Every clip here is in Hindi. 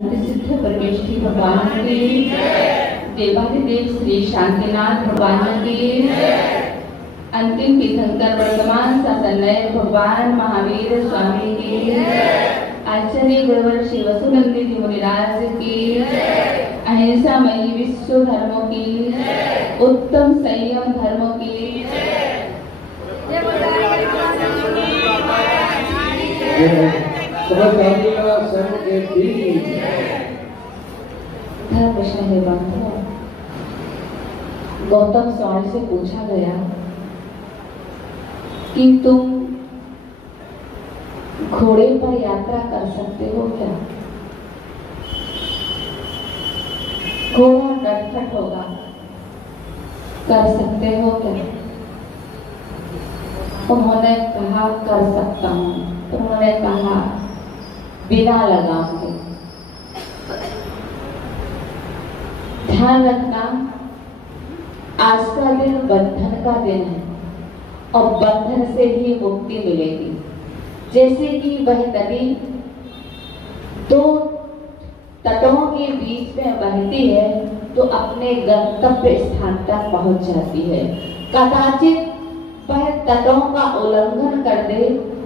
सिद्ध परमेश्वरी भगवान की, देवाधिदेव श्री शांतिनाथ भगवान की, अंतिम तीर्थंकर वर्तमान शासनय भगवान महावीर स्वामी की, आचार्य गुरुवर श्री वसुनंदी जी मुनिराज की, अहिंसामयी विश्व धर्मों की, उत्तम संयम धर्मों की, प्रश्न है बात। गौतम स्वामी से पूछा गया कि तुम घोड़े पर यात्रा कर सकते हो क्या? घोड़ा नटखट होगा, कर सकते हो क्या? उन्होंने कहा कर सकता हूँ। उन्होंने कहा बिना लगाम के। ध्यान रखना, आज का दिन बंधन का दिन है और बंधन से ही मुक्ति मिलेगी। जैसे कि वह नदी दो तटों के बीच में बहती है तो अपने गंतव्य स्थान तक पहुंच जाती है। कदाचित वह तटों का उल्लंघन कर दे,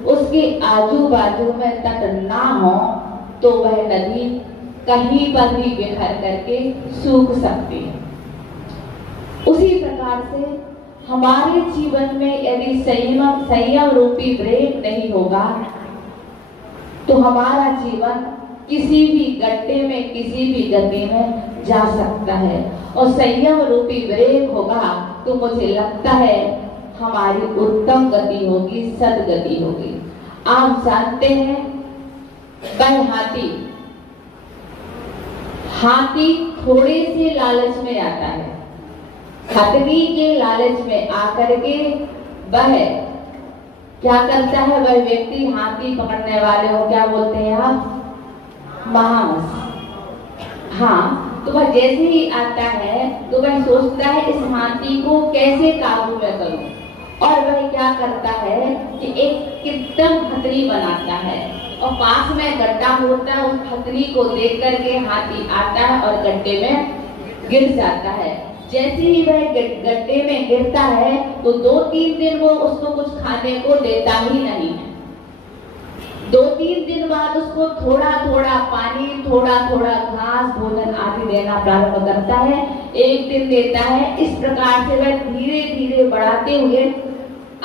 उसके आजू बाजू में तट ना हो तो वह नदी कहीं पर भी बिखर करके सूख सकती है। उसी प्रकार से हमारे जीवन में यदि संयम रूपी ब्रेक नहीं होगा तो हमारा जीवन किसी भी गड्ढे में, किसी भी गड्ढे में जा सकता है। और संयम रूपी ब्रेक होगा तो मुझे लगता है हमारी उत्तम गति होगी, सदगति होगी। आप जानते हैं वह हाथी थोड़े से लालच में आता है। खतरी के लालच में आकर के वह क्या करता है? वह व्यक्ति हाथी पकड़ने वाले को क्या बोलते हैं आप? महामस। हाँ, तो वह जैसे ही आता है तो वह सोचता है इस हाथी को कैसे काबू में करूं, और वह क्या करता है कि एक कृत्रिम खतरी बनाता है और पास में गड्ढा होता है। उस खतरी को देख करके हाथी आता है और गड्ढे में गिर जाता है। जैसे ही वह गड्ढे में गिरता है तो 2-3 दिन वो उसको कुछ खाने को देता ही नहीं है। 2-3 दिन बाद उसको थोड़ा थोड़ा पानी, थोड़ा थोड़ा घास, भोजन आदि देना प्रारंभ करता है। एक दिन देता है। इस प्रकार से वह धीरे धीरे बढ़ाते हुए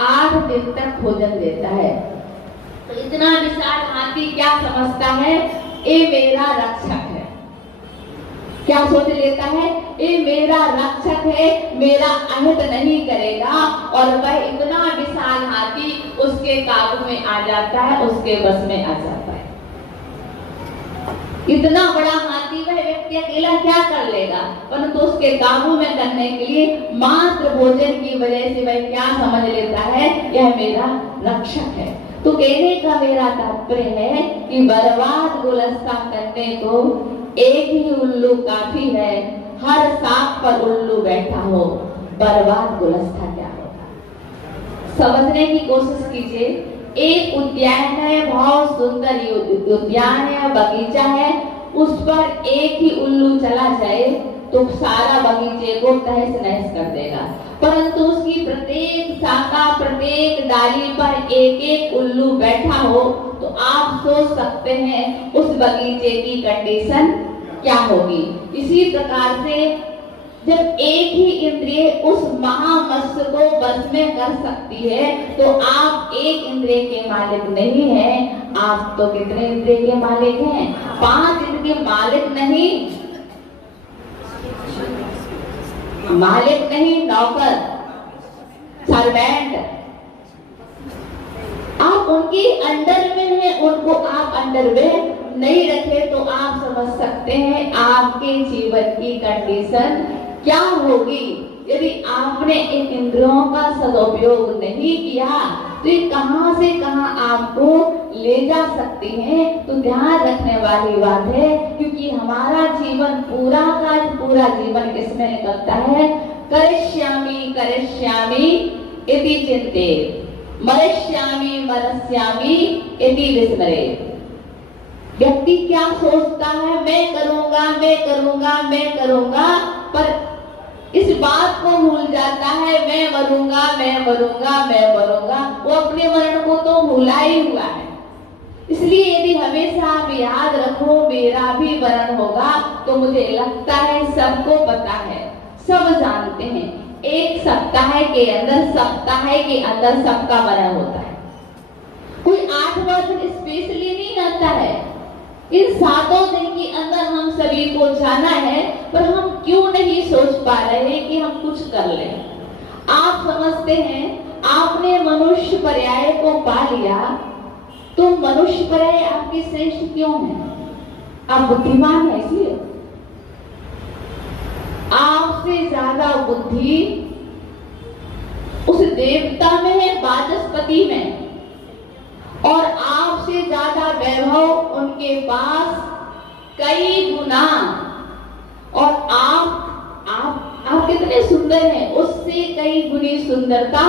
8 दिन तक भोजन देता है। तो इतना विशाल हाथी क्या समझता है? ये मेरा रक्षक है। क्या सोच लेता है? ये मेरा रक्षक है, मेरा अहित नहीं करेगा। और वह इतना विशाल हाथी उसके काबू में आ जाता है, उसके बस में आ जाता है। इतना बड़ा हाथी वह व्यक्ति अकेला क्या कर लेगा, परंतु उसके काबू में करने के लिए मात्र भोजन की वजह से वह क्या समझ लेता है? यह मेरा रक्षक है। तो कहने का मेरा तात्पर्य है कि बर्बाद गुलस्ता करने को एक ही उल्लू काफी है। हर सांप पर उल्लू बैठा हो, बर्बाद गुलस्ता क्या होगा? समझने की कोशिश कीजिए। एक उद्यान है, बहुत सुंदर उद्यान है, बगीचा है, उस पर एक ही उल्लू चला जाए तो सारा बगीचे को तहस नहस कर देगा। परंतु उसकी प्रत्येक शाखा, प्रत्येक डाली पर एक एक उल्लू बैठा हो तो आप सोच सकते हैं उस बगीचे की कंडीशन क्या होगी। इसी प्रकार से जब एक ही इंद्रिय उस महामत्स्य को बस में कर सकती है तो आप एक इंद्रिय के मालिक नहीं हैं। आप तो कितने इंद्रिय के मालिक हैं? 5 इंद्रिय के मालिक नहीं, मालिक नहीं, नौकर, सर्वेंट। आप उनके अंडर में हैं, उनको आप अंडर में नहीं रखे तो आप समझ सकते हैं आपके जीवन की कंडीशन क्या होगी। यदि आपने इन इंद्रियों का सदुपयोग नहीं किया तो ये कहां से कहां आपको ले जा सकती हैं। तो ध्यान रखने वाली बात है, क्योंकि हमारा जीवन पूरा का पूरा जीवन किसमें निकलता है? करिष्यामि करिष्यामि इति चिंतेत, मरिष्यामि मरिष्यामि इति विस्मरेत। व्यक्ति क्या सोचता है, मैं करूंगा मैं करूंगा मैं करूंगा, पर इस बात को भूल जाता है मैं मरूंगा मैं मरूंगा मैं मरूंगा। वो अपने मरण को तो भूला ही हुआ है। इसलिए यदि हमेशा आप याद रखो मेरा भी मरण होगा, तो मुझे लगता है सबको पता है, सब जानते हैं, एक सप्ताह के अंदर सबका मरण होता है। कोई 8वां दिन स्पेशली नहीं आता है। इन 7 दिन के अंदर हम सभी को जाना है, पर हम क्यों नहीं सोच पा रहे कि हम कुछ कर लें। आप समझते हैं आपने मनुष्य पर्याय को पा लिया, तो मनुष्य पर्याय आपकी श्रेष्ठ क्यों है? आप बुद्धिमान है इसलिए। आपसे ज्यादा बुद्धि उस देवता में है, वाचस्पति में, और आपसे ज्यादा वैभव उनके पास कई गुना। और आप कितने सुंदर हैं, उससे कई गुनी सुंदरता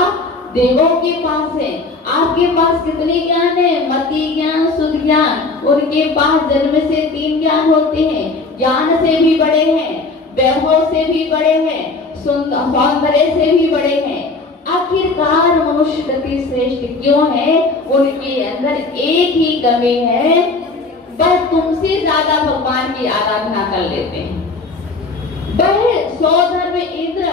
देवों के पास है। आपके पास कितने ज्ञान है, मति ज्ञान, शुद्ध ज्ञान। उनके पास जन्म से 3 ज्ञान होते हैं, ज्ञान से भी बड़े हैं, वैभव से भी बड़े हैं, सौंदर्य से भी बड़े हैं। आखिरकार मनुष्य गति श्रेष्ठ क्यों है? उनके अंदर एक ही कमी है, वह तुमसे ज्यादा भगवान की आराधना कर लेते हैं। वह सौधर्म इंद्र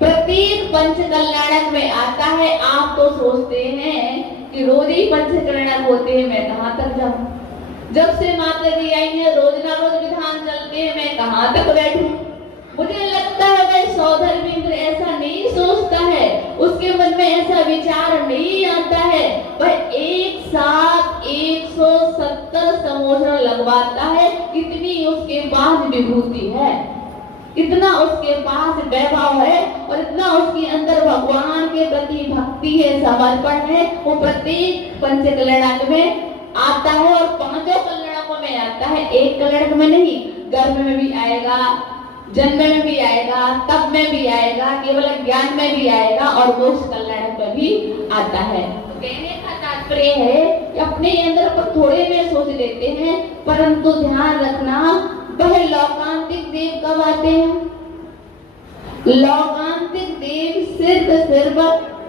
प्रत्येक पंचकल्याणक में आता है। आप तो सोचते हैं कि रोज ही पंचकल्याणक होते हैं, मैं कहां तक जाऊं। जब से माता जी आई है रोज ना रोज विधान चलते हैं, मैं कहां तक बैठूं। मुझे लगता है वह सौधर्मेंद्र ऐसा नहीं सोचता है, उसके मन में ऐसा विचार नहीं आता है। वह एक साथ 170 समोसन लगवाता है, इतनी उसके पास विभूति है, इतना उसके पास वैभव है, और इतना उसके अंदर भगवान के प्रति भक्ति है, समर्पण है। वो प्रत्येक पंचकल्याणक में आता है और 5 कल्याणकों में आता है, एक कल्याणक में नहीं। गर्भ में भी आएगा, जन्म में भी आएगा, तप में भी आएगा, केवल ज्ञान में भी आएगा, और मोक्ष कल्याण में भी आता है। कहने का तात्पर्य है कि अपने अंदर पर थोड़े में सोच लेते हैं, परंतु ध्यान रखना वह लौकांतिक देव कब आते हैं? लौकांतिक देव सिर्फ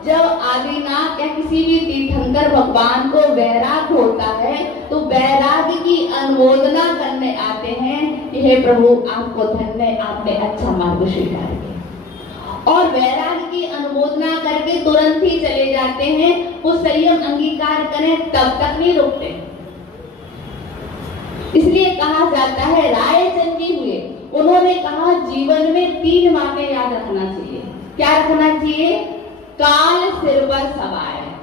जब आदिनाथ या किसी भी तीर्थंकर भगवान को वैराग होता है, तो वैराग की अनुमोदना करने आते हैं, हे प्रभु आपको धन्य, आपने अच्छा मार्ग स्वीकार किया। और वैराग की अनुमोदना करके तुरंत ही चले जाते हैं। वो संयम अंगीकार करें तब तक नहीं रुकते। इसलिए कहा जाता है, रायचंद जी हुए, उन्होंने कहा जीवन में 3 बातें याद रखना चाहिए। क्या रखना चाहिए? काल सिर पर सवार है।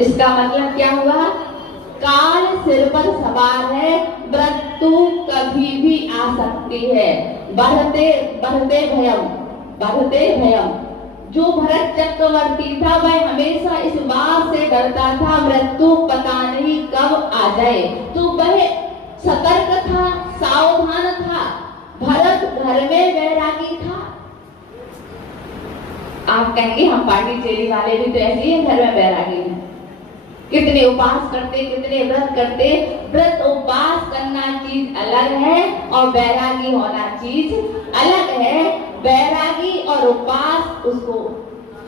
इसका मतलब क्या हुआ? काल सिर पर सवार है, मृत्यु कभी भी आ सकती है। बढ़ते भयम। जो भरत चक्रवर्ती था वह हमेशा इस बात से डरता था मृत्यु पता नहीं कब आ जाए, तो वह सतर्क था, सावधान था। भरत घर में वैरागी था। आप कहेंगे हम पार्टी चेरी वाले भी तो ऐसे ही घर में वैरागी हैं। कितने उपास करते, कितने व्रत करते। व्रत उपवास करना चीज अलग है और वैरागी होना चीज अलग है। वैरागी और उपास उसको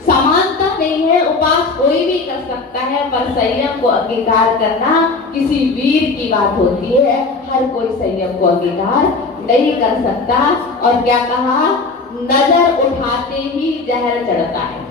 समानता नहीं है। उपास कोई भी कर सकता है, पर संयम को अंगीकार करना किसी वीर की बात होती है। हर कोई संयम को अंगीकार नहीं कर सकता। और क्या कहा? नजर उठाते ही जहर चढ़ता है।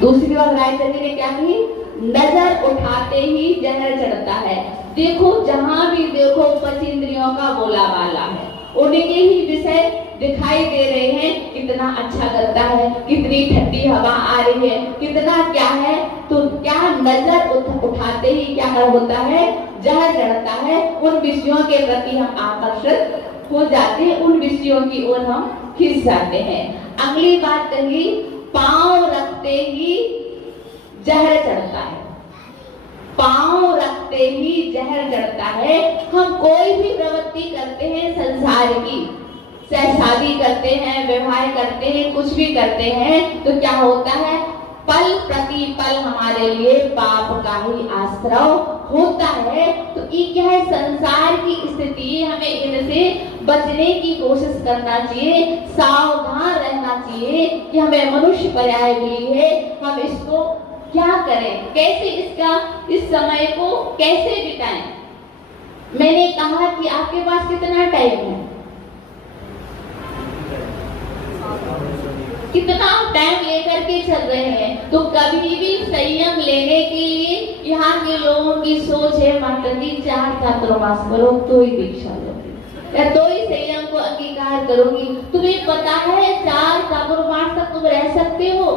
दूसरी बात रायचंद जी ने क्या की? नजर उठाते ही जहर चढ़ता है। देखो जहां भी देखो पंच इंद्रियों का बोलावाला है, उनके ही विषय दिखाई दे रहे हैं। कितना अच्छा करता है, कितनी ठंडी हवा आ रही है, कितना क्या है। तो क्या नजर उठाते ही क्या होता है? जहर चढ़ता है। उन विषयों के प्रति हम आकर्षित हो जाते हैं, उन विषयों की ओर हम खिंच जाते हैं। अगली बात कही, पांव रखते ही जहर चढ़ता है। पांव रखते ही जहर चढ़ता है। हम कोई भी प्रवृत्ति करते हैं संसार की, चाहे शादी करते हैं, विवाह करते हैं, कुछ भी करते हैं, तो क्या होता है? पल प्रति पल हमारे लिए पाप का ही आश्रय होता है। तो ये क्या है, संसार की स्थिति, हमें इनसे बचने की कोशिश करना चाहिए, सावधान रहना चाहिए कि हमें मनुष्य पर्याय मिली है, हम इसको क्या करें, कैसे इस समय को कैसे बिताएं। मैंने कहा कि आपके पास कितना टाइम है, कितना टाइम लेकर के चल रहे हैं। तो कभी भी संयम लेने के लिए यहाँ के लोगों की सोच है, माता जी 4 चातुर्मास करो तो ही दीक्षा लोगे या तो ही संयम को अंगीकार करोगी। तुम्हें पता है 4 चातुर्मास तक तुम रह सकते हो,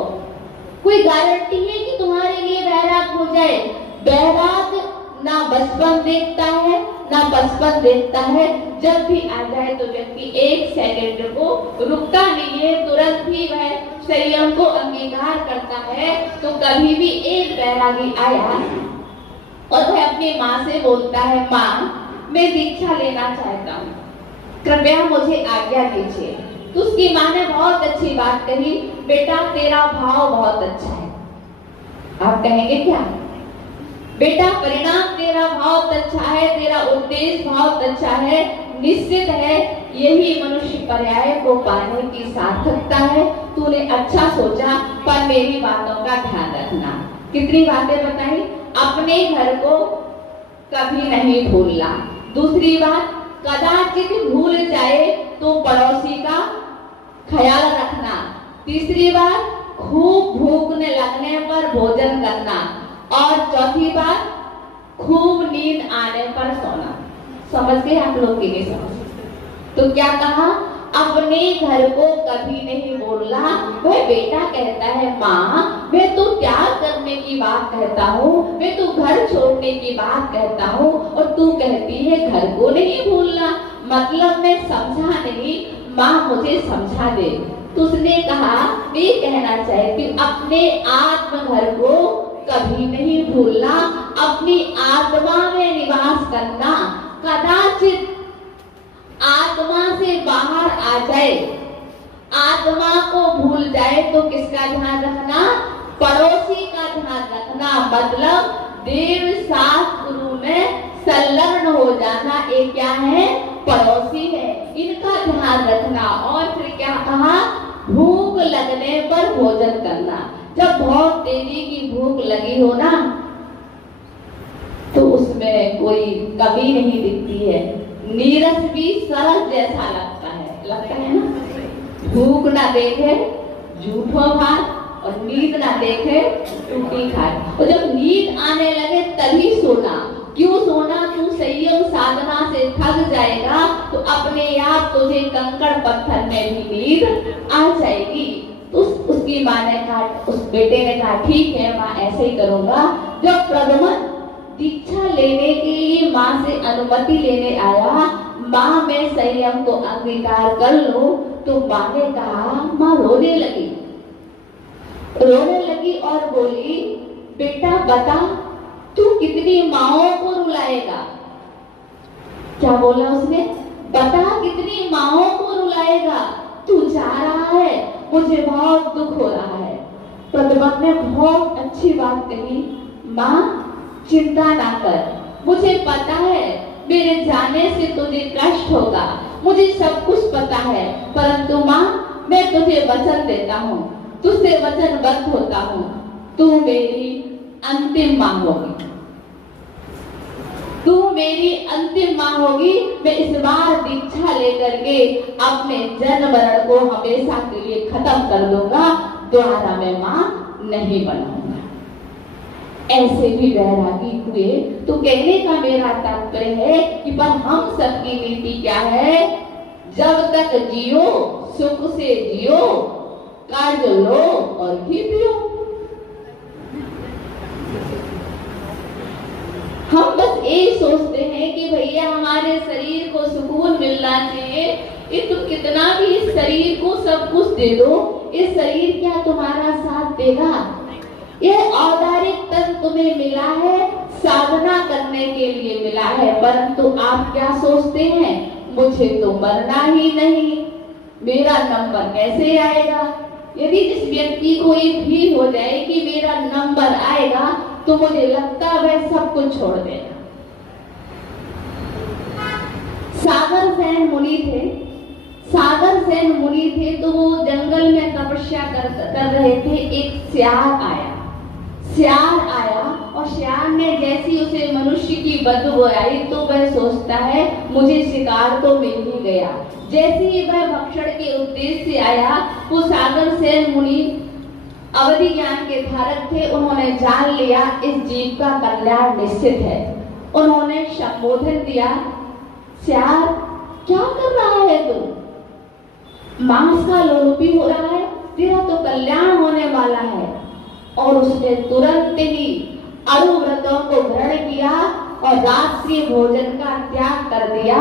कोई गारंटी है कि तुम्हारे लिए वैराग हो जाए। वैराग ना बचपन देखता है ना बचपन देखता है, जब भी आ जाए तो व्यक्ति 1 सेकंड को रुकता नहीं है, तुरंत ही वह संयम को अंगीकार करता है। तो कभी भी एक बैरागी आया और वह अपनी माँ से बोलता है, माँ मैं दीक्षा लेना चाहता हूँ, कृपया मुझे आज्ञा दीजिए। तो उसकी माँ ने बहुत अच्छी बात कही, बेटा तेरा भाव बहुत अच्छा है। आप कहेंगे क्या? बेटा परिणाम तेरा बहुत अच्छा है, तेरा उद्देश्य बहुत अच्छा है, निश्चित है यही मनुष्य पर्याय को पाने की सार्थकता है। तूने अच्छा सोचा, पर मेरी बातों का ध्यान रखना। कितनी बातें बताई? अपने घर को कभी नहीं भूलना। दूसरी बात, कदाचित भूल जाए तो पड़ोसी का ख्याल रखना। तीसरी बात, खूब भूखने लगने पर भोजन करना। और चौथी बात, खूब नींद आने पर सोना। समझ गए आप लोग की नहीं समझ? तो क्या कहा? अपने घर को कभी नहीं बोलना। वह बेटा कहता है, माँ मैं तो त्याग करने की बात कहता हूँ, मैं तो घर छोड़ने की बात कहता हूँ, और तू कहती है घर को नहीं भूलना। मतलब मैं समझा नहीं, माँ मुझे समझा दे। तो उसने कहा, मैं कहना चाहती हूँ अपने आत्म घर को कभी नहीं भूलना, अपनी आत्मा में निवास करना। कदाचित आत्मा से बाहर आ जाए, आत्मा को भूल जाए तो किसका ध्यान रखना? पड़ोसी का ध्यान रखना। मतलब देव शास्त्र गुरु में संलग्न हो जाना, ये क्या है? पड़ोसी है, इनका ध्यान रखना। और फिर क्या कहा? भूख लगने पर भोजन करना। जब बहुत तेजी की भूख लगी हो ना, तो उसमें कोई कमी नहीं दिखती है, नीरस भी सरस जैसा लगता है ना। भूख ना देखे झूठो भात और नींद ना देखे टूटी खाट। और जब नींद आने लगे तभी सोना। क्यों सोना? तू संयम साधना से थक जाएगा तो अपने आप तुझे कंकड़ पत्थर में भी नींद आ जाएगी। उसकी माँ ने कहा, उस बेटे ने कहा, ठीक है माँ ऐसे ही करूंगा। जब प्रगमन दीक्षा लेने के लिए माँ से अनुमति लेने आया, माँ मैं संयम को अंगीकार कर लूं, तो माँ ने कहा, माँ रोने लगी और बोली, बेटा बता तू कितनी माँओं को रुलाएगा? क्या बोला उसने? बता कितनी माँओं को रुलाएगा? तू जा रहा है, मुझे बहुत दुख हो रहा है। प्रद्युम्न ने बहुत अच्छी बात कही, माँ चिंता ना कर, मुझे पता है मेरे जाने से तुझे कष्ट होगा, मुझे सब कुछ पता है, परंतु माँ मैं तुझे वचन देता हूँ, तुझसे वचनबद्ध होता हूँ, तू मेरी अंतिम माँ होगी, तू मेरी अंतिम माँ होगी। मैं इस बार दीक्षा लेकर के अपने जन्म मरण को हमेशा के लिए खत्म कर दूंगा, दोबारा मैं माँ नहीं बनाऊंगा। ऐसे भी वैरागी हुए। तो कहने का मेरा तात्पर्य है कि पर हम सबकी नीति क्या है? जब तक जियो सुख से जियो, कर्ज लो और घी पियो। हम बस ये सोचते हैं कि भैया हमारे शरीर को सुकून मिलना चाहिए, ये तुम कितना भी इस शरीर को सब कुछ दे दो, ये शरीर क्या तुम्हारा साथ देगा? यह औदारिक तन तुम्हें मिला है, साधना करने के लिए मिला है, परंतु आप क्या सोचते हैं? मुझे तो मरना ही नहीं, मेरा नंबर कैसे आएगा? यदि जिस व्यक्ति को ये फील हो जाए कि मेरा नंबर आएगा, तो मुझे लगता है वह सब कुछ छोड़ देगा। सागर सेन मुनि थे। सागर सेन मुनि थे तो वो जंगल में तपस्या कर रहे थे। एक सियार आया और सियार ने जैसी उसे मनुष्य की बदबू आई तो वह सोचता है मुझे शिकार तो मिल ही गया। जैसे ही वह भक्षण के उद्देश्य से आया, वो सागर सेन मुनि अवधि ज्ञान के धारक थे। उन्होंने जान लिया इस जीव का कल्याण निश्चित है। उन्होंने संबोधन दिया, सियार क्या कर रहा है तू? मांस का लोलुपी हो रहा है, तेरा तो कल्याण होने वाला है। और उसने तुरंत ही अणु व्रतों को ग्रहण किया और रात्रि भोजन का त्याग कर दिया।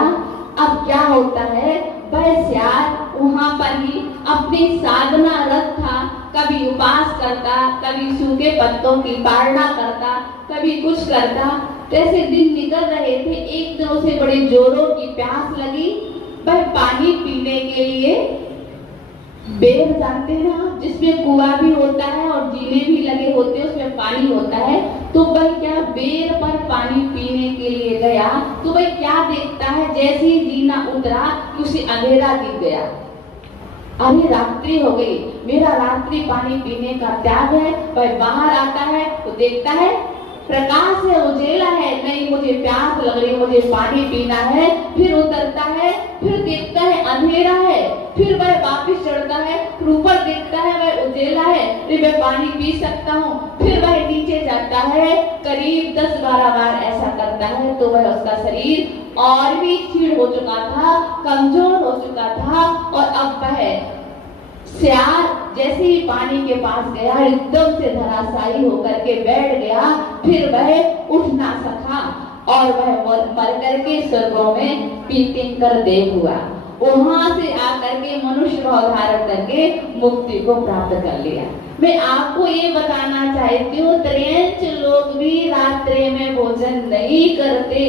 अब क्या होता है, वह सियार वहां पर ही अपनी साधना रत था। कभी उपास करता, कभी सूखे पत्तों की पारणा करता, कभी कुछ करता। जैसे दिन निकल रहे थे, एक दिन उसे बड़ी जोरों की प्यास लगी। वह पानी पीने के लिए बेर जानते हैं ना, जिसमें कुआं भी होता है और जीने भी लगे होते हैं, उसमें पानी होता है। तो वह क्या बेर पर पानी पीने के लिए गया, तो वह क्या देखता है, जैसे ही जीना उतरा उसे अंधेरा दिख गया। अभी रात्रि हो गई, मेरा रात्रि पानी पीने का त्याग है। वह बाहर आता है तो देखता है प्रकाश है, उजेला है, नहीं मुझे प्यास लग रही, मुझे पानी पीना है। फिर उतरता है, फिर देखता है अंधेरा है, फिर वह वापस चढ़ता है, फिर ऊपर देखता है वह उजेला है, फिर मैं पानी पी सकता हूँ। फिर वह नीचे जाता है, करीब 10-12 बार ऐसा करता है तो वह उसका शरीर और भी क्षीण हो चुका था, कमजोर हो चुका था। और अब वह सियार जैसे ही पानी के पास गया, एकदम से धराशायी होकर के बैठ गया। फिर वह उठ ना सका और वह मर करके स्वर्गों में पीतिंग कर देह हुआ। वहां से आकर के मनुष्य भाव धारण करके मुक्ति को प्राप्त कर लिया। मैं आपको ये बताना चाहती हूँ, त्रियंच लोग भी रात्रि में भोजन नहीं करते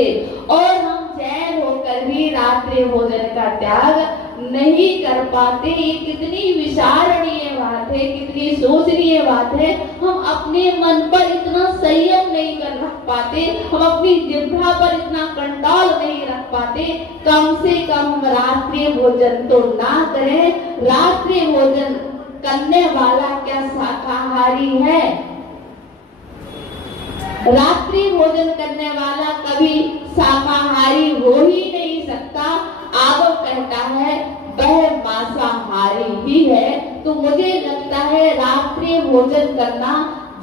और हम चैन होकर भी रात्रि भोजन का त्याग नहीं कर पाते। ये कितनी विचारणीय बात है, कितनी सोचनीय बात है। हम अपने मन पर इतना संयम नहीं कर रख पाते, हम अपनी जिह्वा पर इतना कंट्रोल नहीं रख पाते। कम से कम रात्रि भोजन तो ना करें। रात्रि भोजन करने वाला क्या शाकाहारी है? रात्रि भोजन करने वाला कभी शाकाहारी हो ही नहीं सकता। आगम कहता है वह मांसाहारी ही है। तो मुझे लगता है रात्रि भोजन करना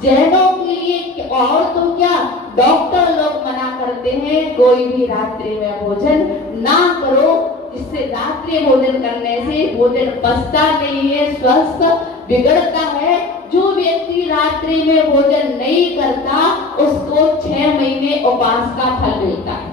जैनों के लिए, और तो क्या डॉक्टर लोग मना करते हैं कोई भी रात्रि में भोजन ना करो। इससे रात्रि भोजन करने से भोजन पचता नहीं है, स्वस्थ बिगड़ता है। जो व्यक्ति रात्रि में भोजन नहीं करता उसको 6 महीने उपवास का फल मिलता है।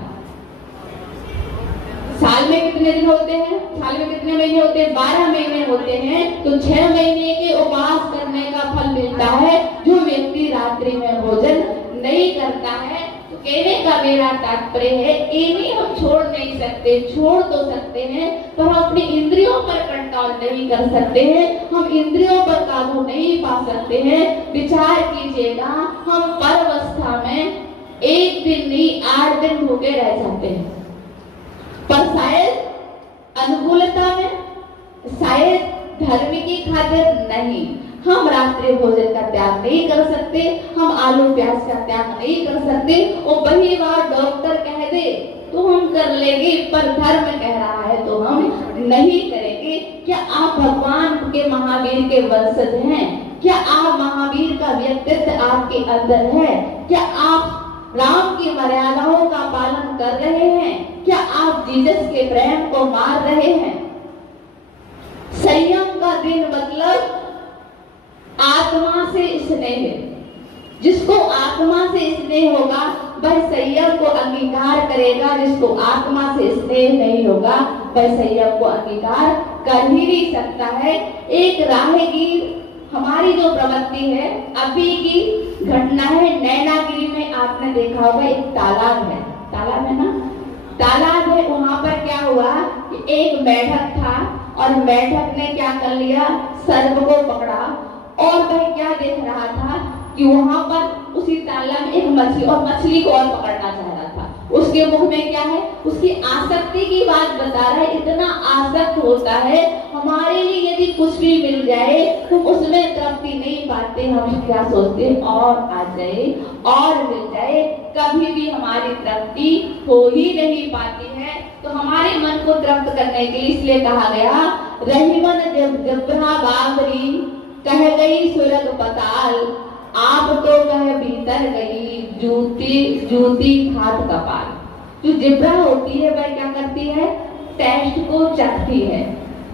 साल में कितने दिन होते हैं? साल में कितने महीने होते हैं? 12 महीने होते हैं। तो 6 महीने के उपवास करने का फल मिलता है जो व्यक्ति रात्रि में भोजन नहीं करता है। तो कहने का मेरा तात्पर्य है, इन्हें हम छोड़ नहीं सकते, छोड़ तो सकते हैं पर हम अपनी इंद्रियों पर कंट्रोल नहीं कर सकते हैं, हम इंद्रियों पर काबू नहीं पा सकते हैं। विचार कीजिएगा, हम परअवस्था में 1 दिन नहीं 8 दिन भूखे रह जाते हैं, पर शायद अनुकूलता में, शायद धर्म की खातिर नहीं। हम रात्रि भोजन का त्याग नहीं कर सकते, हम आलू प्याज का त्याग नहीं कर सकते। और वही बात डॉक्टर कह दे तो हम कर लेंगे, पर धर्म कह रहा है तो हम नहीं करेंगे। क्या आप भगवान के महावीर के वंशज हैं? क्या आप महावीर का व्यक्तित्व आपके अंदर है? क्या आप राम की मर्यादाओं का पालन कर रहे हैं? क्या आप जीसस के प्रेम को मार रहे हैं? संयम का दिन मतलब आत्मा से स्नेह। जिसको आत्मा से स्नेह होगा वह संयम को अंगीकार करेगा, जिसको आत्मा से स्नेह नहीं होगा वह संयम को अंगीकार कर ही नहीं सकता है। एक राहगीर, हमारी जो प्रवृत्ति है, अभी की घटना है, नैनागिरी में आपने देखा होगा एक तालाब है ना, तालाब है। वहां पर क्या हुआ कि एक मेढक था और मेढक ने क्या कर लिया, सर्प को पकड़ा और वह क्या देख रहा था कि वहां पर उसी तालाब में एक मछली, और मछली को और पकड़ना चाह रहा था। उसके मुख में क्या है, उसकी आसक्ति की बात बता रहा है। इतना आसक्त होता है, हमारे लिए यदि कुछ भी मिल जाए तो उसमें तृप्ति नहीं पाते, हम क्या सोचते और आ जाए और मिल जाए, कभी भी हमारी तृप्ति हो ही नहीं पाती है। तो हमारे मन को तृप्त करने के लिए इसलिए कहा गया, रही मन जब जबरा बाबरी कह गई स्वर्ग पताल, आप तो कह भीतर गई जूती जूती खाट कपाल। जो जिब्रा होती है वह क्या करती है, टेस्ट को चखती है,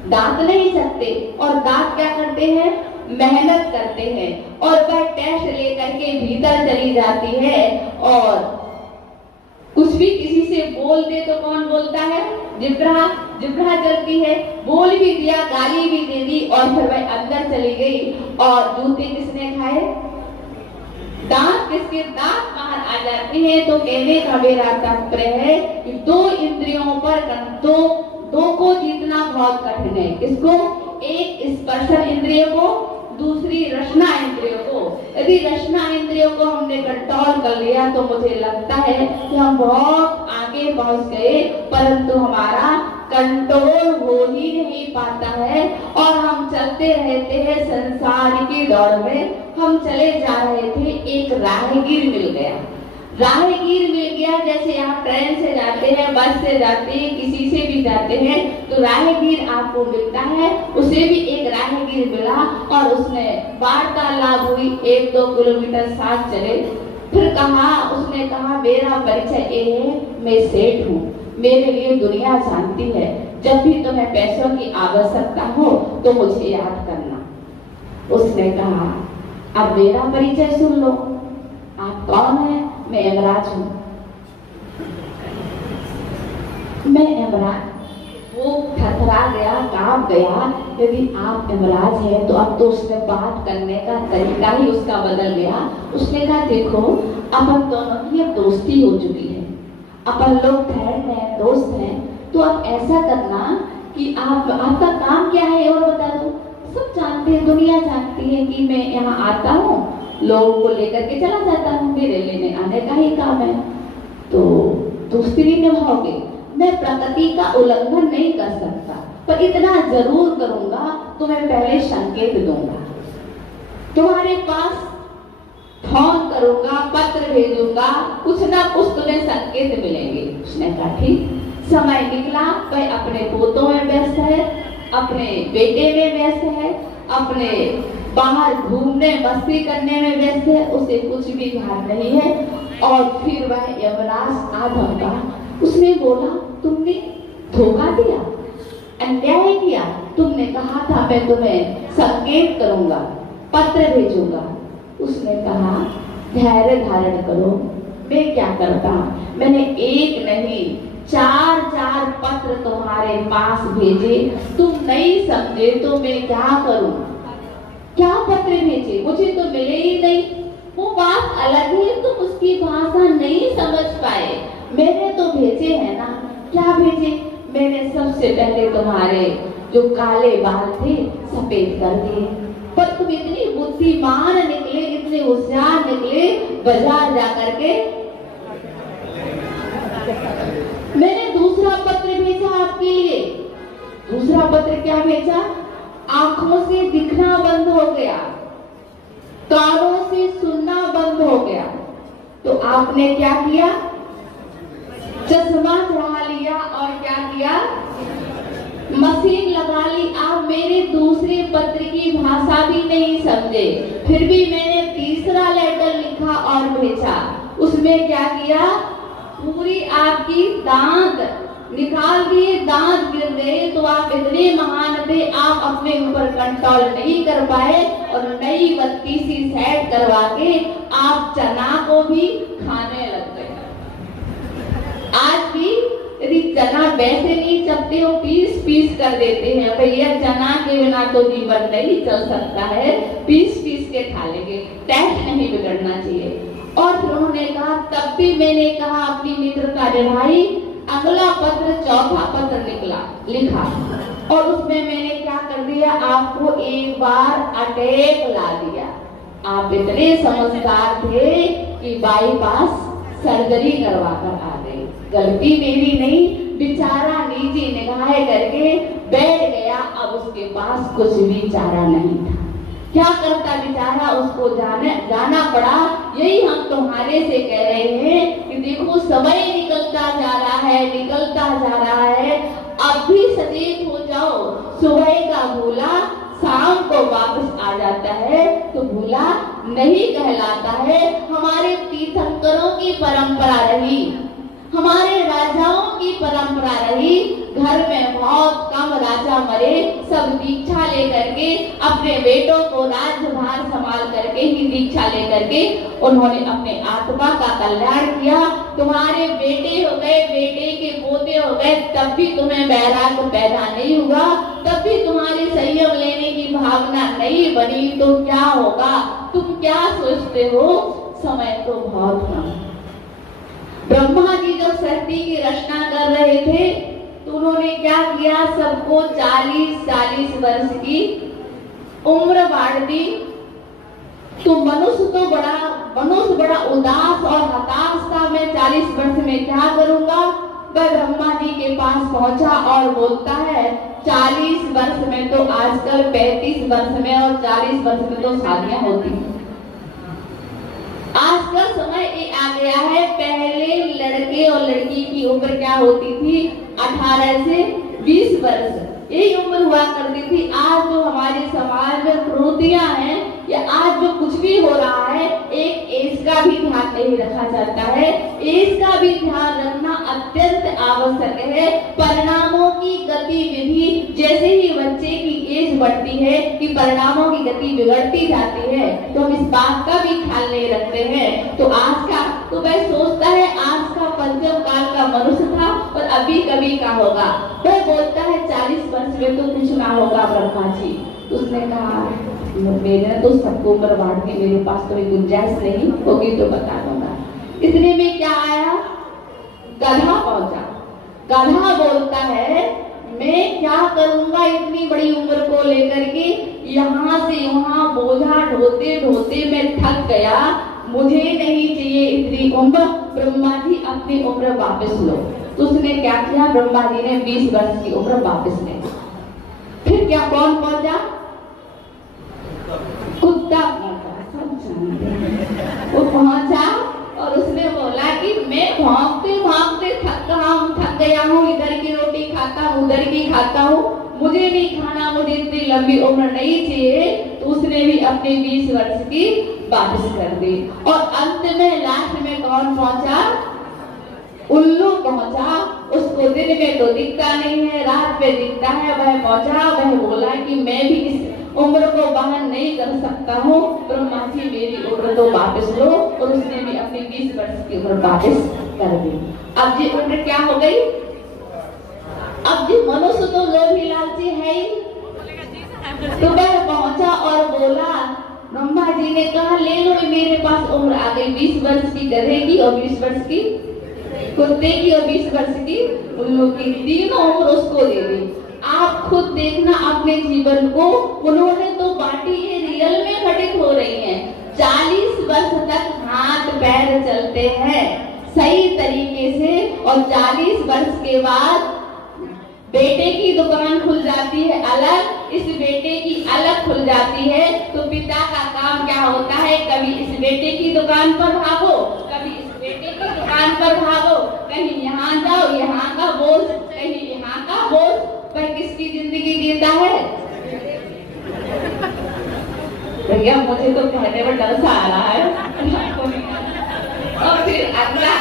दांत नहीं चखते, और दांत क्या करते हैं, मेहनत करते हैं, और वह टेस्ट लेकर के भीतर चली जाती है। और कुछ भी किसी से बोल दे तो कौन बोलता है, जिब्रा, जिब्रा चलती है, बोल भी दिया, गाली भी दे दी, और फिर वह अंदर चली गई। और जूते किसने खाए, दांत किसके, दांत बाहर आ जाते हैं। तो कहने का मेरा तात्पर्य है कि दो इंद्रियों पर दो को जीतना बहुत कठिन है। किसको, एक स्पर्शन इंद्रिय को, दूसरी रसना इंद्रियों को। यदि रसना इंद्रियों को हमने कंट्रोल कर लिया तो मुझे लगता है कि हम बहुत आगे पहुंच गए, परंतु हमारा कंट्रोल हो ही नहीं पाता है और हम चलते रहते हैं संसार की दौड़ में। हम चले जा रहे थे, एक राहगीर मिल गया, राहगीर मिल गया। जैसे आप ट्रेन से जाते हैं, बस से जाते हैं, किसी से भी जाते हैं तो राहगीर आपको मिलता है। उसे भी एक राहगीर मिला और उसने वार्तालाप हुई, 1-2 किलोमीटर साथ चले। फिर उसने कहा मेरा परिचय ये है, मैं सेठ हूँ, मेरे लिए दुनिया जानती है, जब भी तुम्हें पैसों की आवश्यकता हो तो मुझे याद करना। उसने कहा अब मेरा परिचय सुन लो, आप कौन है, मैं यमराज हूँ, मैं यमराज। वो थरथरा गया, कांप गया, यदि आप यमराज हैं तो अब तो उसने बात करने का तरीका ही उसका बदल गया। उसने कहा देखो अपन दोनों की अब दोस्ती हो चुकी है, अपन लोग फ्रेंड हैं, दोस्त हैं, तो अब ऐसा करना कि आपका काम क्या है और बता दो। सब जानते हैं, दुनिया जानती है कि मैं यहाँ आता हूँ, लोगों को लेकर के चला जाता हूँ, मेरे लेने आने का ही काम है। तो दोस्ती नहीं निभाओगे, मैं प्रकृति का उल्लंघन नहीं कर सकता, पर इतना जरूर करूंगा, तुम्हें पहले संकेत दूंगा, तुम्हारे पास फोन करूंगा, पत्र भेजूंगा, कुछ ना कुछ तुम्हें संकेत मिलेंगे। उसने कहा ठीक। समय निकला, वह अपने पोतों में व्यस्त है, अपने बेटे में व्यस्त है, अपने बाहर घूमने मस्ती करने में व्यस्त है, उसे कुछ भी ध्यान नहीं है। और फिर वह यमराज आधम का, उसने बोला तुमने धोखा दिया, अन्याय किया, तुमने कहा था मैं तुम्हें संकेत करूंगा, पत्र भेजूंगा। उसने कहा धैर्य धारण करो, मैं क्या करता, मैंने एक नहीं 4 पत्र तुम्हारे पास भेजे, तुम नहीं समझे तो मैं क्या करूं। क्या पत्र भेजे, मुझे तो मिले ही नहीं। वो बात अलग है, तुम उसकी भाषा नहीं समझ पाए, मैंने तो भेजे है ना। क्या भेजे, मैंने सबसे पहले तुम्हारे जो काले बाल थे सफेद कर दिए, पर तुम इतनी बुद्धिमान निकले, इतने होशियार निकले, बाजार जाकर के मैंने दूसरा पत्र भेजा आपके लिए। दूसरा पत्र क्या भेजा, आंखों से दिखना बंद हो गया, कानों से सुनना बंद हो गया, तो आपने क्या किया, चश्मा चढ़ा लिया और क्या किया, मशीन लगा ली। आप मेरे दूसरे पत्र की भाषा भी नहीं समझे, फिर भी मैंने तीसरा लेटर लिखा और भेजा। उसमें क्या किया, पूरी आपकी दांत निकाल दिए, दांत गिर गए। तो आप इतने महान थे, आप अपने ऊपर कंट्रोल नहीं कर पाए और नई बत्ती सी सेट करवा के आप चना को भी खाने लग गए। आज भी यदि चना वैसे नहीं चपते हो, पीस कर देते हैं, भैया चना के बिना तो जीवन नहीं चल सकता है, पीस के खा लेंगे, टेस्ट नहीं बिगड़ना चाहिए। और फिर उन्होंने कहा, तब भी मैंने कहा अपनी मित्रता निभाई, अगला पत्र, चौथा पत्र लिखा और उसमें मैंने क्या कर दिया, आपको एक बार अटैक ला दिया। आप इतने समझदार थे कि बाईपास सर्जरी करवा कर आ गए। गलती मेरी नहीं, बेचारा निजी निगाहें करके बैठ गया। अब उसके पास कुछ भी चारा नहीं था। क्या करता बेचारा, उसको जाना पड़ा। यही हम तुम्हारे से कह रहे हैं कि देखो समय निकलता जा रहा है, निकलता जा रहा है। अब भी सचेत हो जाओ। सुबह का भूला शाम को वापस आ जाता है तो भूला नहीं कहलाता है। हमारे तीर्थंकरों की परंपरा रही, हमारे राजाओं की परंपरा रही। घर में बहुत कम राजा मरे, सब दीक्षा लेकर के अपने बेटों को राज्यभार संभाल करके ही दीक्षा लेकर के उन्होंने अपने आत्मा का कल्याण किया। तुम्हारे बेटे हो गए, बेटे के पोते हो गए, तब भी तुम्हें वैराग्य पैदा नहीं हुआ, तब भी तुम्हारी संयम लेने की भावना नहीं बनी, तो क्या होगा? तुम क्या सोचते हो? समय तो बहुत कम। ब्रह्मा जी जब सृष्टि की रचना कर रहे थे तो उन्होंने क्या किया, सबको 40-40 वर्ष की उम्र बांट दी। तो मनुष्य बड़ा उदास और हताश था। मैं 40 वर्ष में क्या करूंगा? वह ब्रह्मा जी के पास पहुंचा और बोलता है 40 वर्ष में तो आजकल 35 वर्ष में और 40 वर्ष में तो शादियां होती हैं। आजकल समय आ गया है, पहले लड़के और लड़की की उम्र क्या होती थी? 18 से 20 वर्ष, यही उम्र हुआ करती थी। आज जो हमारे समाज में प्रवृत्तियां हैं या आज जो कुछ भी हो रहा है, एक एज का भी ध्यान नहीं रखा जाता है। एज का भी ध्यान रखना अत्यंत आवश्यक है। परिणामों की गतिविधि, जैसे ही बच्चे की एज बढ़ती है कि परिणामों की गति बिगड़ती जाती है, तो हम इस बात का भी ख्याल नहीं रखते हैं। तो आज का तो वह सोचता है आज का पंचम काल का मनुष्य था और अभी कभी का होगा। वह बोलता है 40 वर्ष में तो कुछ ना होगा ब्रह्मा जी। तो उसने कहा मेरे तो सबको उम्र बांट दी, मेरे पास कोई गुंजाइश नहीं होगी तो बता दूंगा। इतने में क्या आया, गधा पहुंचा। गधा बोलता है मैं क्या करूंगा इतनी बड़ी उम्र को लेकर के, यहाँ से वहाँ बोझा ढोते ढोते मैं थक गया, मुझे नहीं चाहिए इतनी उम्र। ब्रह्मा जी अपनी उम्र वापस लो। तो उसने क्या किया, ब्रह्मा जी ने 20 वर्ष की उम्र वापस ले। फिर क्या, कौन पहुंचा? कुत्ता पहुंचा। सब जानते हैं वो पहुंचा और उसने बोला कि मैं भागते भागते थक गया हूँ, इधर की रोटी खाता हूँ, उधर की खाता हूँ, मुझे नहीं खाना, मुझे इतनी लंबी उम्र नहीं चाहिए। तो उसने भी अपने 20 वर्ष की वापस कर दी। और अंत में लास्ट में कौन पहुंचा? उल्लू पहुंचा। उसको दिन में तो दिखता नहीं है, रात में दिखता है। वह पहुंचा, वह बोला कि मैं भी इस उम्र को वहन नहीं कर सकता हूँ, ब्रह्मा जी मेरी उम्र तो वापस लो। और उसने भी अपनी 20 वर्ष की उम्र वापस कर दी। अब जी उम्र क्या हो गई? अब जी मनुष्य तो लोभी लालची है ही। तो वह पहुंचा और बोला, ब्रह्मा जी ने कहा ले लो, मेरे पास उम्र आ गई 20 वर्ष की गधे की और 20 वर्ष की कुत्ते की और 20 वर्ष की उल्लू की, तीनों उम्र उसको दे दी। आप खुद देखना अपने जीवन को, उन्होंने तो बांटी, ये रियल में घटित हो रही है। 40 वर्ष तक हाथ पैर चलते हैं सही तरीके से और 40 वर्ष के बाद बेटे की दुकान खुल जाती है अलग, इस बेटे की अलग खुल जाती है। तो पिता का काम क्या होता है, कभी इस बेटे की दुकान पर भागो, कभी इस बेटे की दुकान पर भागो, कहीं यहाँ जाओ, यहाँ का बोझ, कहीं यहाँ का बोझ। पर किसकी जिंदगी जीता है? भैया मुझे तो कहने में डर सा आ रहा है। और फिर अगला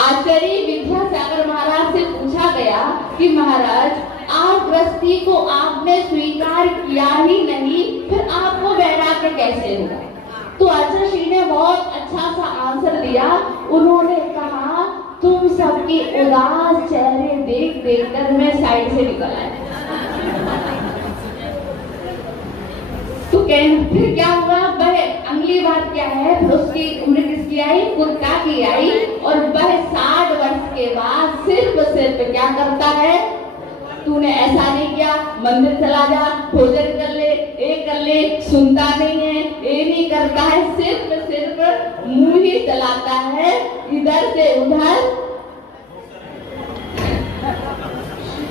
आचार्य विद्यासागर महाराज से पूछा गया कि महाराज आप गृहस्थी को आपने स्वीकार किया ही नहीं, फिर आपको वैराग्य कैसे हुआ? तो आचार्य श्री ने बहुत अच्छा सा आंसर दिया। उन्होंने कहा तुम सबके उदास चेहरे देख देख कर मैं साइड से निकल आया। तो फिर क्या हुआ? वह अगली बात क्या है, फिर उसकी उम्र किसकी किसकी आई? कुत्ता की आई। और वह 60 वर्ष के बाद सिर्फ क्या करता है? तूने ऐसा नहीं किया, मंदिर चला जा, भोजन कर ले, एक कर ले, सुनता नहीं है, ये नहीं करता है, सिर्फ मुंह ही चलाता है इधर से उधर।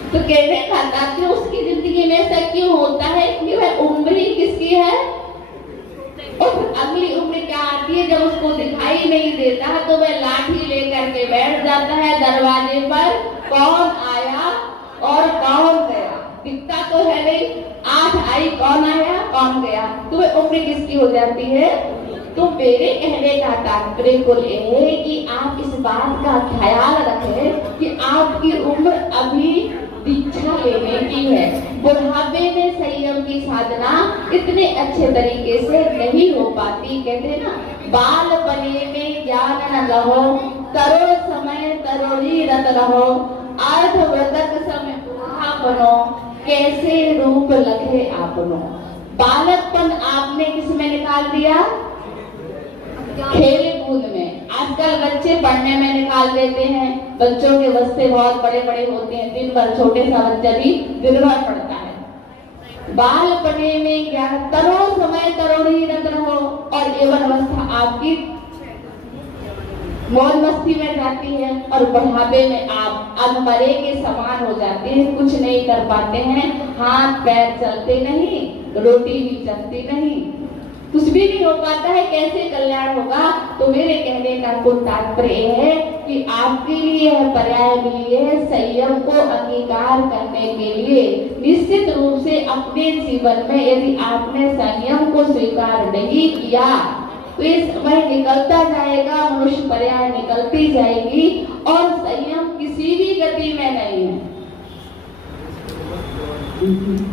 तो कहने का तात्पर्य उसकी जिंदगी में ऐसा क्यों होता है कि वह उम्र ही किसकी है? और अगली उम्र क्या आती है? जब उसको दिखाई नहीं देता है तो वह लाठी लेकर के बैठ जाता है दरवाजे पर। कौन आया और कौन गया दिखता तो है नहीं। 8 आई, कौन आया कौन गया, तो वह उम्र किसकी हो जाती है? तो मेरे कहने का तात्पर्य कुल है कि आप इस बात का ख्याल रखें कि आपकी उम्र अभी दीक्षा लेने की है। बुढ़ापे में संयम की साधना इतने अच्छे तरीके से नहीं हो पाती। कहते ना, बालपने में ज्ञान न लहो, तरो समय तरोड़ी रत रहो, अर्धवृतक समय बूढ़ा बनो, कैसे रूप लगे आपनो। बालकपन आपने किसमें निकाल दिया? खेल कूद में। आजकल बच्चे पढ़ने में निकाल देते हैं। बच्चों के बस्ते बहुत बड़े बड़े होते हैं, दिन भर छोटे सा बच्चा भी दिन भर पढ़ता है। बालपने में क्या? तरो समय तरोड़ी रत रहो। और यौवन अवस्था आपकी मौज मस्ती में जाती है और बुढ़ापे में आप अधमरे के समान हो जाते हैं, कुछ नहीं कर पाते हैं, हाथ पैर चलते नहीं, रोटी भी चलती नहीं, कुछ भी नहीं हो पाता है। कैसे कल्याण होगा? तो मेरे कहने का कुल तात्पर्य है कि आपके लिए यह पर्याय मिली है संयम को अंगीकार करने के लिए। निश्चित रूप से अपने जीवन में यदि आपने संयम को स्वीकार नहीं किया तो ये समय निकलता जाएगा, मनुष्य पर्याय निकलती जाएगी और संयम किसी भी गति में नहीं है।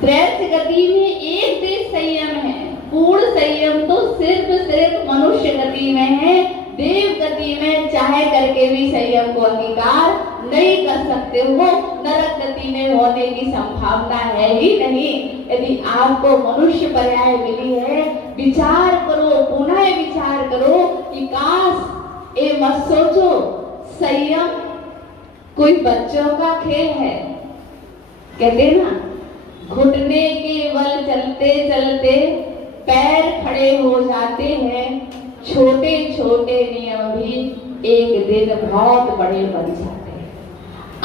त्रैस्य गति में एक देश संयम है, पूर्ण संयम तो सिर्फ मनुष्य गति में है। देव गति में चाहे करके भी संयम को अंगीकार नहीं कर सकते हो। नरक गति में होने की संभावना है ही नहीं। यदि आपको मनुष्य पर्याय मिली है, विचार करो, पुनः विचार करो कि काश ये मत सोचो संयम कोई बच्चों का खेल है। कहते ना, घुटने के बल चलते चलते पैर खड़े हो जाते हैं, छोटे छोटे नियम भी एक दिन बहुत बड़े बन जाते हैं।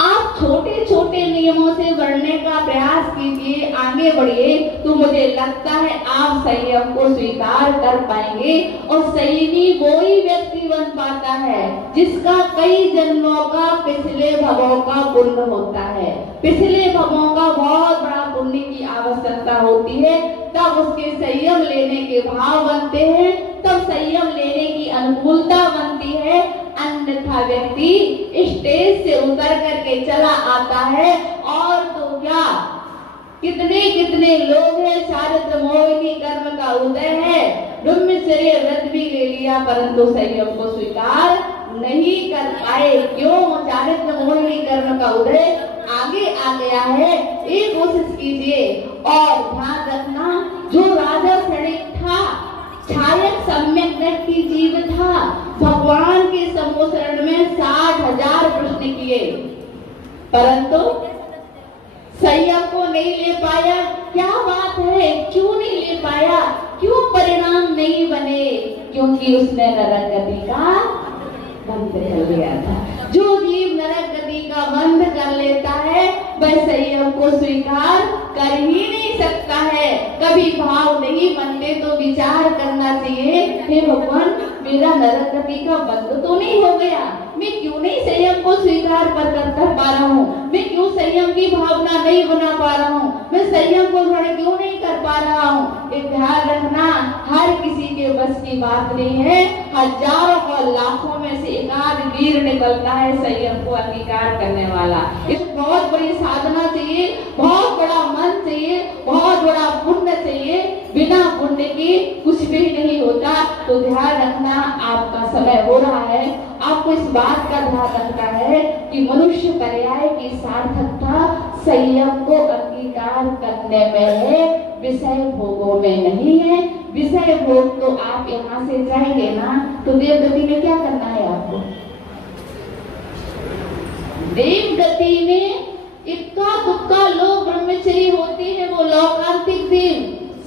आप छोटे छोटे नियमों से बढ़ने का प्रयास कीजिए, आगे बढ़िए, तो मुझे लगता है आप संयम को स्वीकार कर पाएंगे। और संयमी वो ही व्यक्ति बन पाता है जिसका कई जन्मों का पिछले भवों का पुण्य होता है। पिछले भवों का बहुत बड़ा पुण्य की आवश्यकता होती है, तब उसके संयम लेने के भाव बनते हैं, तब संयम लेने की अनुकूलता बनती है। अन्यथा व्यक्ति स्टेज से उतर करके चला आता है और तो क्या, कितने कितने लोग हैं, चारित्र मोहिनी कर्म का उदय है, ब्रह्मचर्य व्रत भी ले लिया परंतु संयम को स्वीकार नहीं कर पाए। क्यों? चारित्र मोहिनी कर्म का उदय आगे आ गया है। एक कोशिश कीजिए और ध्यान रखना, जो राजा क्षणिक था, छायक सम्यक व्यक्ति जीव था, भगवान के सम्मोचरण में 60,000 प्रश्न किए परंतु संयम को नहीं ले पाया। क्या बात है? क्यों नहीं ले पाया? क्यों परिणाम नहीं बने? क्योंकि उसने नरक गति का बंद कर लिया था। जो जीव नरक गति का बंद कर लेता है वह संयम को स्वीकार कर ही नहीं सकता है। कभी भाव नहीं बनते तो विचार करना चाहिए, हे भगवान मेरा नरक गति का बंद तो नहीं हो गया, मैं क्यों नहीं संयम को स्वीकार कर पा रहा हूँ, मैं क्यों संयम की भावना नहीं बना पा रहा हूँ, मैं संयम को ग्रहण क्यों नहीं कर पा रहा हूँ। एक ध्यान रखना, हर किसी के बस की बात नहीं है। हजारों और लाखों में से एकाध वीर निकलता है संयम को अंगीकार करने वाला। इस बहुत बड़ी साधना चाहिए, बहुत बड़ा मन चाहिए, बहुत बड़ा पुण्य चाहिए। बिना पुण्य के कुछ भी नहीं होता। तो ध्यान रखना, आपका समय हो रहा है, आपको इस बात का ध्यान रखना है कि मनुष्य पर्याय की सार्थकता संयम को अंगीकार करने में है, विषय भोगों में नहीं है। विषय भोग तो आप यहाँ से जाएंगे ना, तो देव गति में क्या करना है आपको? देव गति में इक्का दुक्का लोग ब्रह्मचर्य होते हैं, वो लौकांतिक देव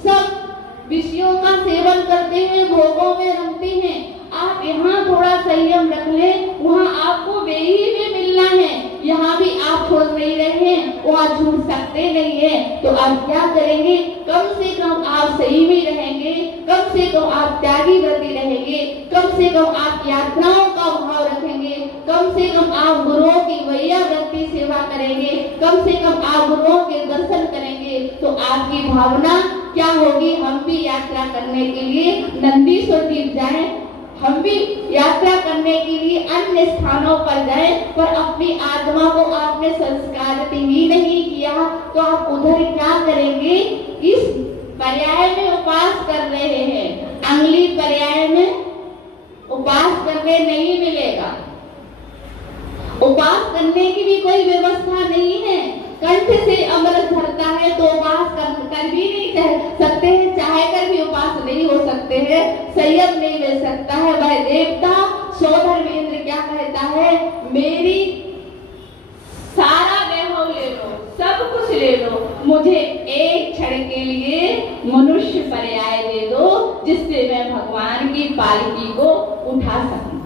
सब विषयों का सेवन करते हुए भोगों में रमते हैं। आप यहाँ थोड़ा संयम रख ले, वहाँ आपको वे ही में मिलना है, यहाँ भी आप छोड़ नहीं रहे हैं, वहाँ छूट सकते नहीं है। तो आप क्या करेंगे? कम से कम आप सही में रहेंगे, कम से कम आप त्यागी व्रती रहेंगे, कम से कम आप यात्राओं का भाव रखेंगे, कम से कम आप गुरुओं की वैया व्रती सेवा करेंगे, कम से कम आप गुरुओं के दर्शन करेंगे। तो आपकी भावना क्या होगी? हम भी यात्रा करने के लिए नंदीश्वर तीर्थ जाएं, हम भी यात्रा करने के लिए अन्य स्थानों पर जाए, पर अपनी आत्मा को आपने संस्कारित ही नहीं किया, तो आप उधर क्या करेंगे? इस पर्याय में उपास कर रहे हैं, अगली पर्याय में उपास करने नहीं मिलेगा। उपास करने की भी कोई व्यवस्था नहीं है, कंठ से अमृत धरता है तो उपास कर भी नहीं सकते हैं, चाहे कर भी उपास नहीं हो सकते हैं, संयम नहीं मिल सकता है। वह देवता सौधर्मेंद्र क्या कहता है? मेरी सारा वैभव ले लो, सब कुछ ले लो, मुझे एक क्षण के लिए मनुष्य पर्याय दे दो, जिससे मैं भगवान की पालकी को उठा सकूं।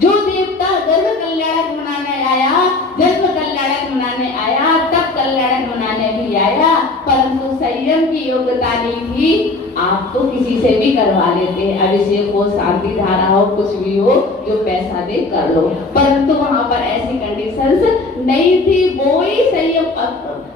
जो देवता गर्भ कल्याणक मनाने आया, जन्म कल्याणक मनाने आया, तब कल्याणक मनाने भी आया, परंतु संयम की योग्यता नहीं थी। आप तो किसी से भी करवा लेते हैं, अभिषेक हो, शांति धारा हो, कुछ भी हो, जो पैसा दे कर लो, परंतु वहां पर ऐसी कंडीशंस नहीं थी। वो ही संयम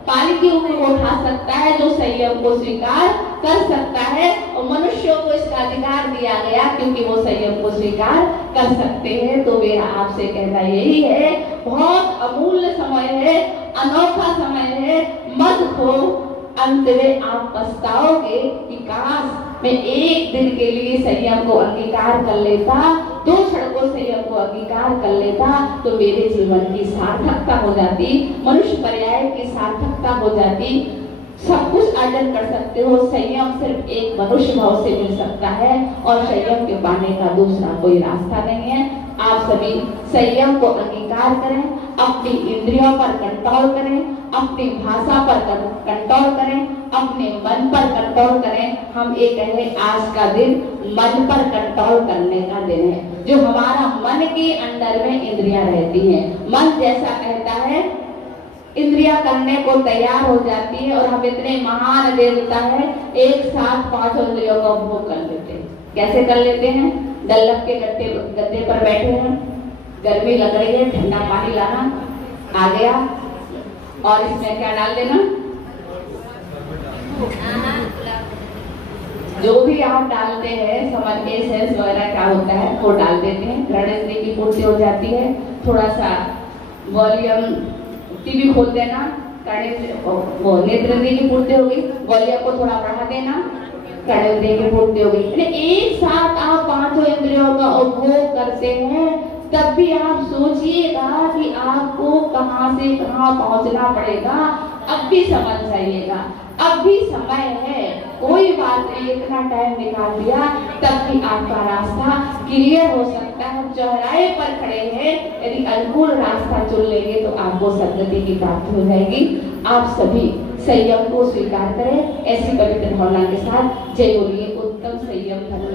पालकी को उठा सकता है जो संयम को स्वीकार कर सकता है, और मनुष्यों को इसका अधिकार दिया गया क्योंकि वो संयम को स्वीकार कर सकते हैं। तो मेरा आपसे कहना यही है, बहुत अमूल्य समय है, अनोखा समय है, मत खो। अंत में आप पछताओगे कि काश मैं एक दिन के लिए संयम को अंगीकार कर लेता, 2 क्षण को संयम को अंगीकार कर लेता, तो मेरे जीवन की सार्थकता हो जाती, मनुष्य पर्याय की सार्थकता हो जाती। सब कुछ अर्जन कर सकते हो, संयम सिर्फ एक मनुष्य भाव से मिल सकता है, और संयम के पाने का दूसरा कोई रास्ता नहीं है। आप सभी संयम को अंगीकार करें, अपनी इंद्रियों पर कंट्रोल करें, अपनी भाषा पर कंट्रोल करें, अपने मन पर कंट्रोल करें। हम ये कहें आज का दिन मन पर कंट्रोल करने का दिन है। जो हमारा मन के अंदर में इंद्रियां रहती हैं, मन जैसा कहता है इंद्रिया करने को तैयार हो जाती है, और हम इतने महान देवता है, एक साथ 5 इंद्रियों का उपभोग कर लेते हैं। कैसे कर लेते हैं? डल्लभ के गद्दे पर बैठे हैं, गर्मी लग रही है, ठंडा पानी लाना आ गया, और इसमें क्या डाल देना? जो भी आप डालते हैं, समझ के सेंस वगैरह क्या होता है वो डाल देते हैं, घृणेन्द्रिय की पूर्ति हो जाती है। थोड़ा सा वॉल्यूम टीवी खोल देना, वो नेत्रेंद्रिय की पूर्ति होगी, वॉल्यूम को थोड़ा बढ़ा देना, कर्णेंद्रिय की पूर्ति होगी। एक साथ आप 5 इंद्रियों का उपभोग करते हैं, तब भी आप सोचिएगा कि आपको कहां से कहां पहुंचना पड़ेगा। अब भी समझ जाइएगा, अब भी समय है, कोई बात नहीं, इतना टाइम निकाल दिया तब भी आपका रास्ता क्लियर हो सकता है। चौराहे पर खड़े हैं, यदि अनुकूल रास्ता चुन लेंगे तो आपको सद्गति की प्राप्ति हो जाएगी। आप सभी संयम को स्वीकार करें, ऐसी पवित्र भावना के साथ। जय बोलिए उत्तम संयम धर्म।